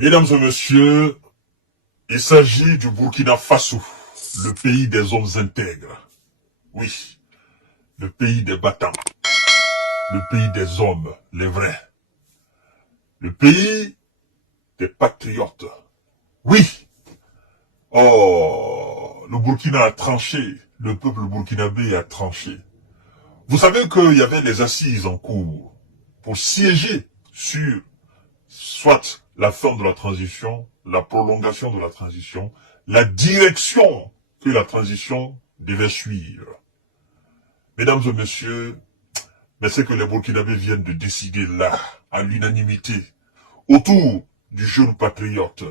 Mesdames et messieurs, il s'agit du Burkina Faso, le pays des hommes intègres. Oui, le pays des battants, le pays des hommes, les vrais. Le pays des patriotes. Oui. Oh, le Burkina a tranché, le peuple burkinabé a tranché. Vous savez qu'il y avait des assises en cours pour siéger sur soit la fin de la transition, la prolongation de la transition, la direction que la transition devait suivre. Mesdames et messieurs, mais c'est que les Burkinabés viennent de décider là, à l'unanimité, autour du jeune patriote,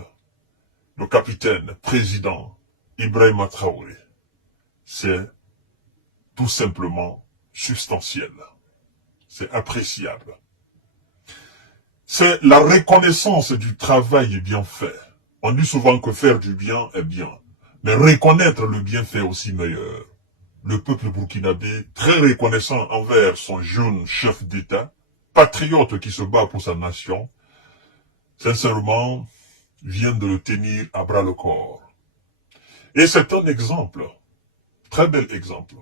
le capitaine, président Ibrahima Traoré. C'est tout simplement substantiel. C'est appréciable. C'est la reconnaissance du travail bien fait. On dit souvent que faire du bien est bien, mais reconnaître le bienfait aussi meilleur. Le peuple burkinabé, très reconnaissant envers son jeune chef d'État, patriote qui se bat pour sa nation, sincèrement, vient de le tenir à bras le corps. Et c'est un exemple, très bel exemple.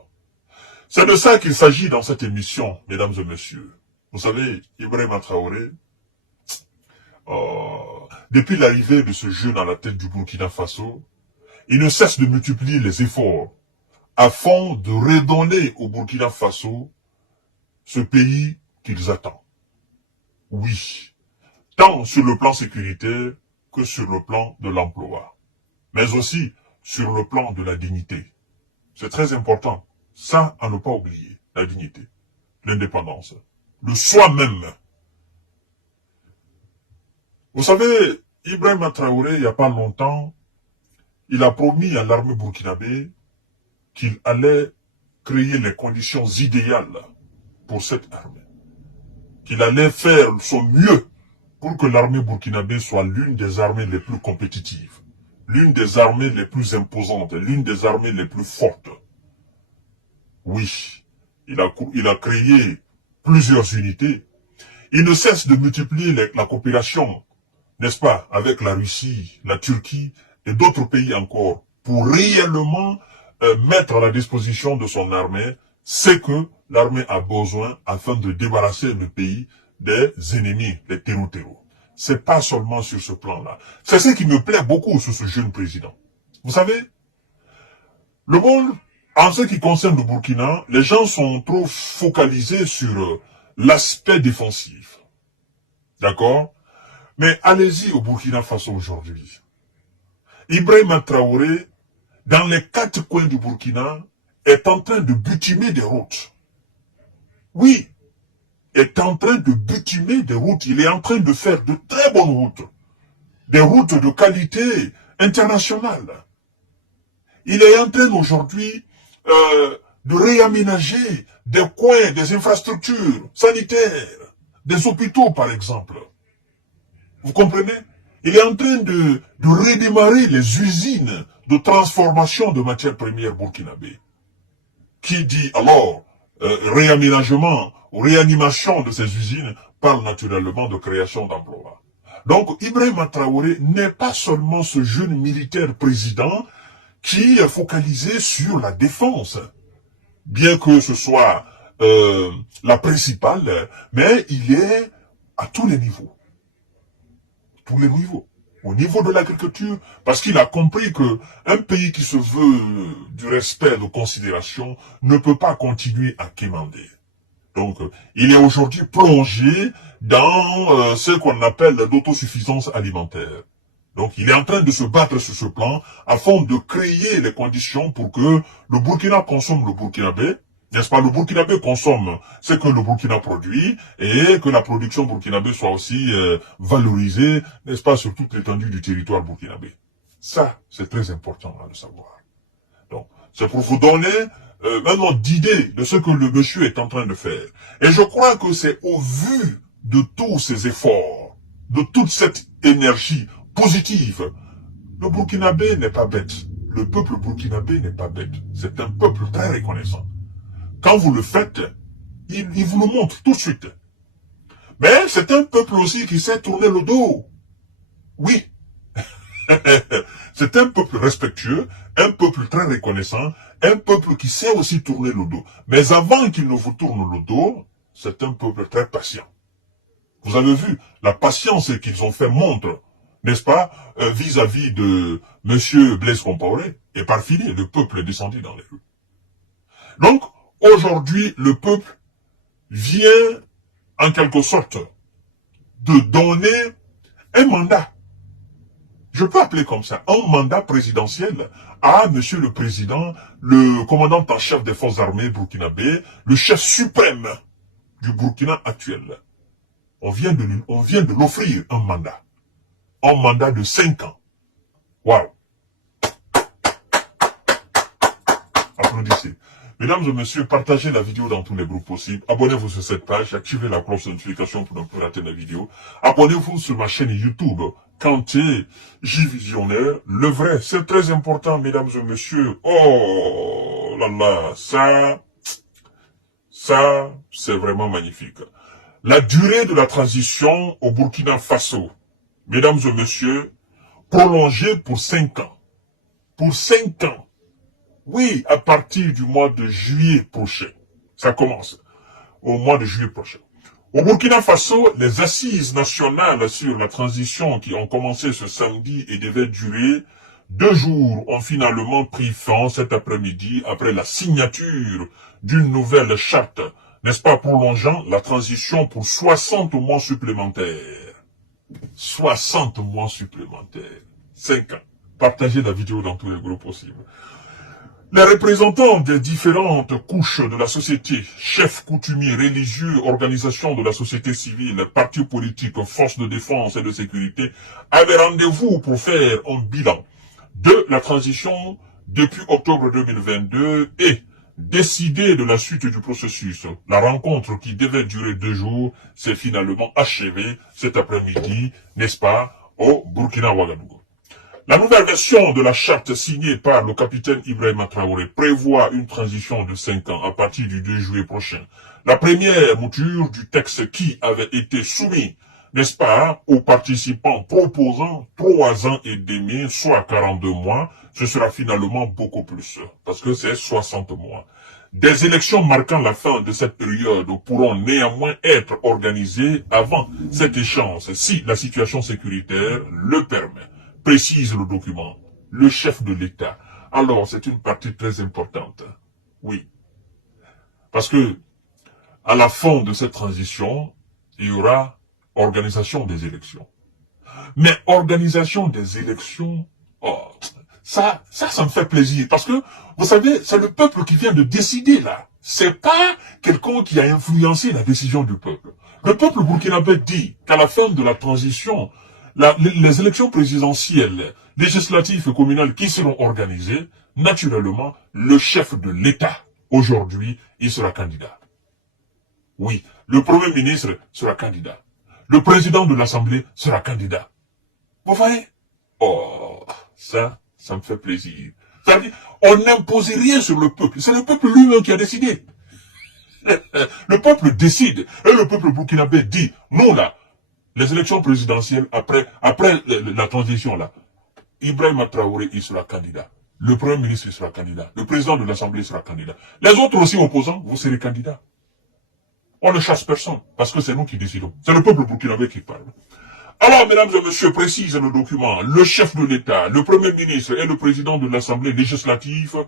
C'est de ça qu'il s'agit dans cette émission, mesdames et messieurs. Vous savez, Ibrahima Traoré, depuis l'arrivée de ce jeune à la tête du Burkina Faso, il ne cesse de multiplier les efforts afin de redonner au Burkina Faso ce pays qu'ils attendent. Oui, tant sur le plan sécuritaire que sur le plan de l'emploi, mais aussi sur le plan de la dignité. C'est très important, ça à ne pas oublier, la dignité, l'indépendance, le soi-même. Vous savez, Ibrahima Traoré, il n'y a pas longtemps, il a promis à l'armée burkinabé qu'il allait créer les conditions idéales pour cette armée. Qu'il allait faire son mieux pour que l'armée burkinabé soit l'une des armées les plus compétitives, l'une des armées les plus imposantes, l'une des armées les plus fortes. Oui, il a créé plusieurs unités. Il ne cesse de multiplier la coopération, n'est-ce pas, avec la Russie, la Turquie et d'autres pays encore, pour réellement mettre à la disposition de son armée ce que l'armée a besoin afin de débarrasser le pays des ennemis, des terreaux. C'est pas seulement sur ce plan-là. C'est ce qui me plaît beaucoup sur ce jeune président. Vous savez, le monde, en ce qui concerne le Burkina, les gens sont trop focalisés sur l'aspect défensif. D'accord? Mais allez-y au Burkina Faso aujourd'hui. Ibrahima Traoré, dans les 4 coins du Burkina, est en train de bitumer des routes. Oui, est en train de bitumer des routes. Il est en train de faire de très bonnes routes. Des routes de qualité internationale. Il est en train aujourd'hui de réaménager des coins, des infrastructures sanitaires, des hôpitaux par exemple. Vous comprenez? Il est en train de redémarrer les usines de transformation de matières premières burkinabé. Qui dit alors réaménagement ou réanimation de ces usines parle naturellement de création d'emplois. Donc Ibrahima Traoré n'est pas seulement ce jeune militaire président qui est focalisé sur la défense, bien que ce soit la principale, mais il est à tous les niveaux. Tous les niveaux. Au niveau de l'agriculture, parce qu'il a compris que un pays qui se veut du respect, de considération, ne peut pas continuer à quémander. Donc, il est aujourd'hui plongé dans ce qu'on appelle l'autosuffisance alimentaire. Donc, il est en train de se battre sur ce plan afin de créer les conditions pour que le Burkina consomme le burkinabé, n'est-ce pas? Le burkinabé consomme ce que le Burkina produit et que la production burkinabé soit aussi valorisée, n'est-ce pas, sur toute l'étendue du territoire burkinabé. Ça, c'est très important à le savoir. Donc, c'est pour vous donner maintenant d'idées de ce que le monsieur est en train de faire. Et je crois que c'est au vu de tous ces efforts, de toute cette énergie positive, le burkinabé n'est pas bête. Le peuple burkinabé n'est pas bête. C'est un peuple très reconnaissant. Quand vous le faites, il vous le montre tout de suite. Mais c'est un peuple aussi qui sait tourner le dos. Oui, c'est un peuple respectueux, un peuple très reconnaissant, un peuple qui sait aussi tourner le dos. Mais avant qu'il ne vous tourne le dos, c'est un peuple très patient. Vous avez vu la patience qu'ils ont fait montre, n'est-ce pas, vis-à-vis de M. Blaise Compaoré. Et par fini, le peuple est descendu dans les rues. Donc, aujourd'hui, le peuple vient, en quelque sorte, de donner un mandat. Je peux appeler comme ça, un mandat présidentiel à monsieur le président, le commandant en chef des forces armées burkinabé, le chef suprême du Burkina actuel. On vient de l'offrir un mandat de 5 ans. Waouh. Applaudissez. Mesdames et messieurs, partagez la vidéo dans tous les groupes possibles. Abonnez-vous sur cette page, activez la cloche de notification pour ne pas rater la vidéo. Abonnez-vous sur ma chaîne YouTube, Kanté J Visionnaire. Le vrai, c'est très important, mesdames et messieurs. Oh là là, ça, c'est vraiment magnifique. La durée de la transition au Burkina Faso, mesdames et messieurs, prolongée pour 5 ans. Pour 5 ans. Oui, à partir du mois de juillet prochain. Ça commence au mois de juillet prochain. Au Burkina Faso, les assises nationales sur la transition qui ont commencé ce samedi et devaient durer 2 jours ont finalement pris fin cet après-midi après la signature d'une nouvelle charte, n'est-ce pas, prolongeant la transition pour 60 mois supplémentaires. 60 mois supplémentaires. 5 ans. Partagez la vidéo dans tous les groupes possibles. Les représentants des différentes couches de la société, chefs coutumiers, religieux, organisations de la société civile, partis politiques, forces de défense et de sécurité, avaient rendez-vous pour faire un bilan de la transition depuis octobre 2022 et décider de la suite du processus. La rencontre qui devait durer 2 jours s'est finalement achevée cet après-midi, n'est-ce pas, au Burkina Ouagadougou. La nouvelle version de la charte signée par le capitaine Ibrahima Traoré prévoit une transition de 5 ans à partir du 2 juillet prochain. La première mouture du texte qui avait été soumis, n'est-ce pas, aux participants proposant 3 ans et demi, soit 42 mois, ce sera finalement beaucoup plus, parce que c'est 60 mois. Des élections marquant la fin de cette période pourront néanmoins être organisées avant cette échéance, si la situation sécuritaire le permet. Précise le document, le chef de l'État. Alors, c'est une partie très importante. Oui. Parce que, à la fin de cette transition, il y aura organisation des élections. Mais organisation des élections, oh, ça me fait plaisir. Parce que, vous savez, c'est le peuple qui vient de décider là. C'est pas quelqu'un qui a influencé la décision du peuple. Le peuple burkinabé dit qu'à la fin de la transition, les élections présidentielles, législatives et communales qui seront organisées, naturellement, le chef de l'État, aujourd'hui, il sera candidat. Oui, le Premier ministre sera candidat. Le président de l'Assemblée sera candidat. Vous voyez? Oh, ça me fait plaisir. C'est-à-dire, on n'impose rien sur le peuple. C'est le peuple lui-même qui a décidé. Le peuple décide. Et le peuple burkinabé dit, nous là, les élections présidentielles, après la transition là, Ibrahima Traoré, il sera candidat. Le Premier ministre, il sera candidat. Le président de l'Assemblée sera candidat. Les autres aussi opposants, vous serez candidats. On ne chasse personne, parce que c'est nous qui décidons. C'est le peuple burkinabé qui parle. Alors, mesdames et messieurs, précise le document, le chef de l'État, le Premier ministre et le président de l'Assemblée législative,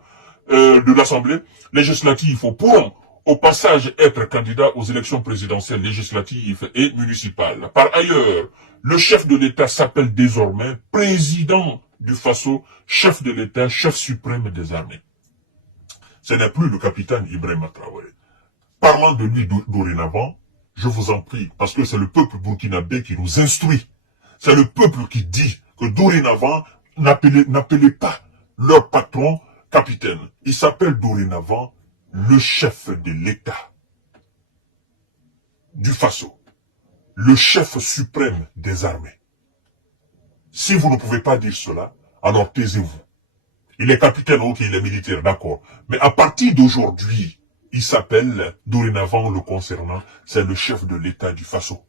pourront au passage être candidats aux élections présidentielles, législatives et municipales. Par ailleurs, le chef de l'État s'appelle désormais président du Faso, chef de l'État, chef suprême des armées. Ce n'est plus le capitaine Ibrahima Traoré. Parlant de lui dorénavant, je vous en prie, parce que c'est le peuple burkinabé qui nous instruit. C'est le peuple qui dit que dorénavant, n'appelez pas leur patron capitaine. Il s'appelle dorénavant le chef de l'État du Faso, le chef suprême des armées. Si vous ne pouvez pas dire cela, alors taisez-vous. Il est capitaine, ok, il est militaire, d'accord. Mais à partir d'aujourd'hui, il s'appelle, dorénavant le concernant, c'est le chef de l'État du Faso.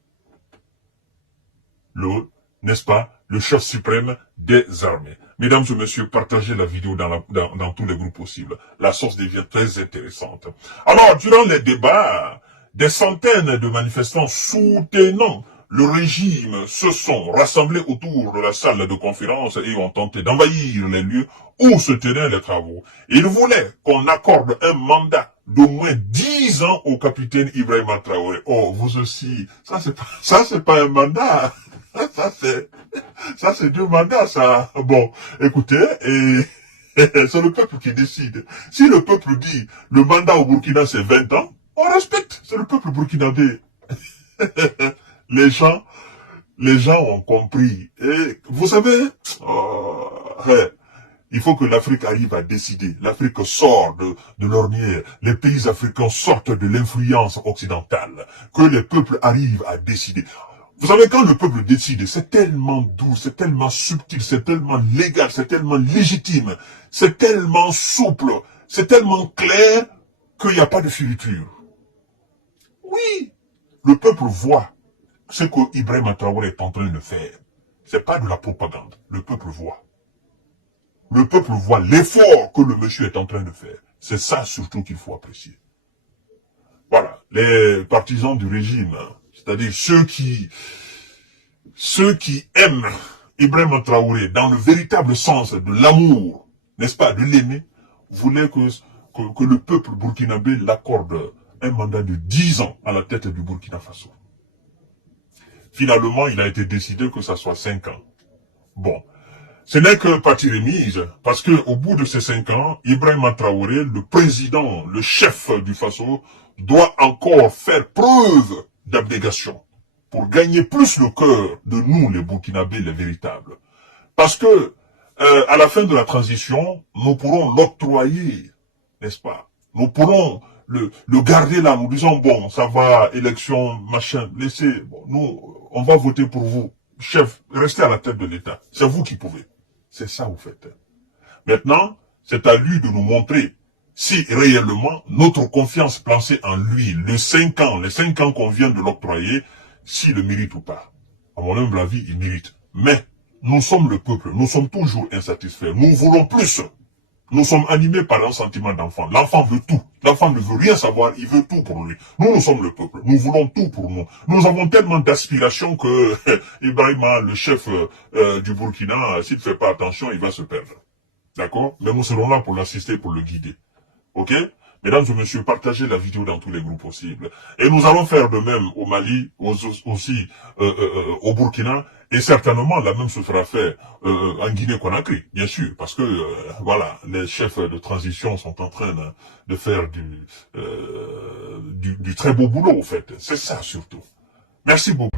n'est-ce pas, le chef suprême des armées. Mesdames et messieurs, partagez la vidéo dans tous les groupes possibles. La source devient très intéressante. Alors, durant les débats, des centaines de manifestants soutenant le régime se sont rassemblés autour de la salle de conférence et ont tenté d'envahir les lieux où se tenaient les travaux. Ils voulaient qu'on accorde un mandat d'au moins 10 ans au capitaine Ibrahim Traoré. Oh, vous aussi, ça c'est pas un mandat. Ça c'est 2 mandats, ça. Bon, écoutez, et c'est le peuple qui décide. Si le peuple dit le mandat au Burkina c'est 20 ans, on respecte. C'est le peuple burkinabé. les gens ont compris. Et vous savez, il faut que l'Afrique arrive à décider. L'Afrique sort de l'ornière. Les pays africains sortent de l'influence occidentale. Que les peuples arrivent à décider. Vous savez, quand le peuple décide, c'est tellement doux, c'est tellement subtil, c'est tellement légal, c'est tellement légitime, c'est tellement souple, c'est tellement clair qu'il n'y a pas de fioriture. Oui, le peuple voit ce que Ibrahim Traoré est en train de faire. C'est pas de la propagande. Le peuple voit. Le peuple voit l'effort que le monsieur est en train de faire. C'est ça surtout qu'il faut apprécier. Voilà, les partisans du régime, c'est-à-dire ceux qui aiment Ibrahim Traoré dans le véritable sens de l'amour, n'est-ce pas, de l'aimer, voulaient que le peuple burkinabé l'accorde un mandat de 10 ans à la tête du Burkina Faso. Finalement, il a été décidé que ça soit 5 ans. Bon, ce n'est que partie remise, parce que au bout de ces 5 ans, Ibrahim Traoré, le président, le chef du Faso, doit encore faire preuve d'abnégation pour gagner plus le cœur de nous, les Burkinabés, les véritables. Parce que, à la fin de la transition, nous pourrons l'octroyer, n'est-ce pas? Nous pourrons le garder là, nous disons, bon, ça va, élection, machin, laissez, bon, nous, on va voter pour vous. Chef, restez à la tête de l'État. C'est vous qui pouvez. C'est ça, vous faites. Maintenant, c'est à lui de nous montrer si réellement notre confiance placée en lui, les 5 ans qu'on vient de l'octroyer, s'il le mérite ou pas. À mon humble avis, il mérite. Mais, nous sommes le peuple, nous sommes toujours insatisfaits. Nous voulons plus. Nous sommes animés par un sentiment d'enfant. L'enfant veut tout. L'enfant ne veut rien savoir, il veut tout pour lui. Nous sommes le peuple. Nous voulons tout pour nous. Nous avons tellement d'aspirations que Ibrahima, le chef du Burkina, s'il ne fait pas attention, il va se perdre. D'accord? Mais nous serons là pour l'assister, pour le guider. Ok? Mesdames et messieurs, partagez la vidéo dans tous les groupes possibles. Et nous allons faire de même au Mali, aussi au Burkina, et certainement la même se fera faire en Guinée-Conakry, bien sûr, parce que voilà, les chefs de transition sont en train de faire du très beau boulot, au fait. C'est ça surtout. Merci beaucoup.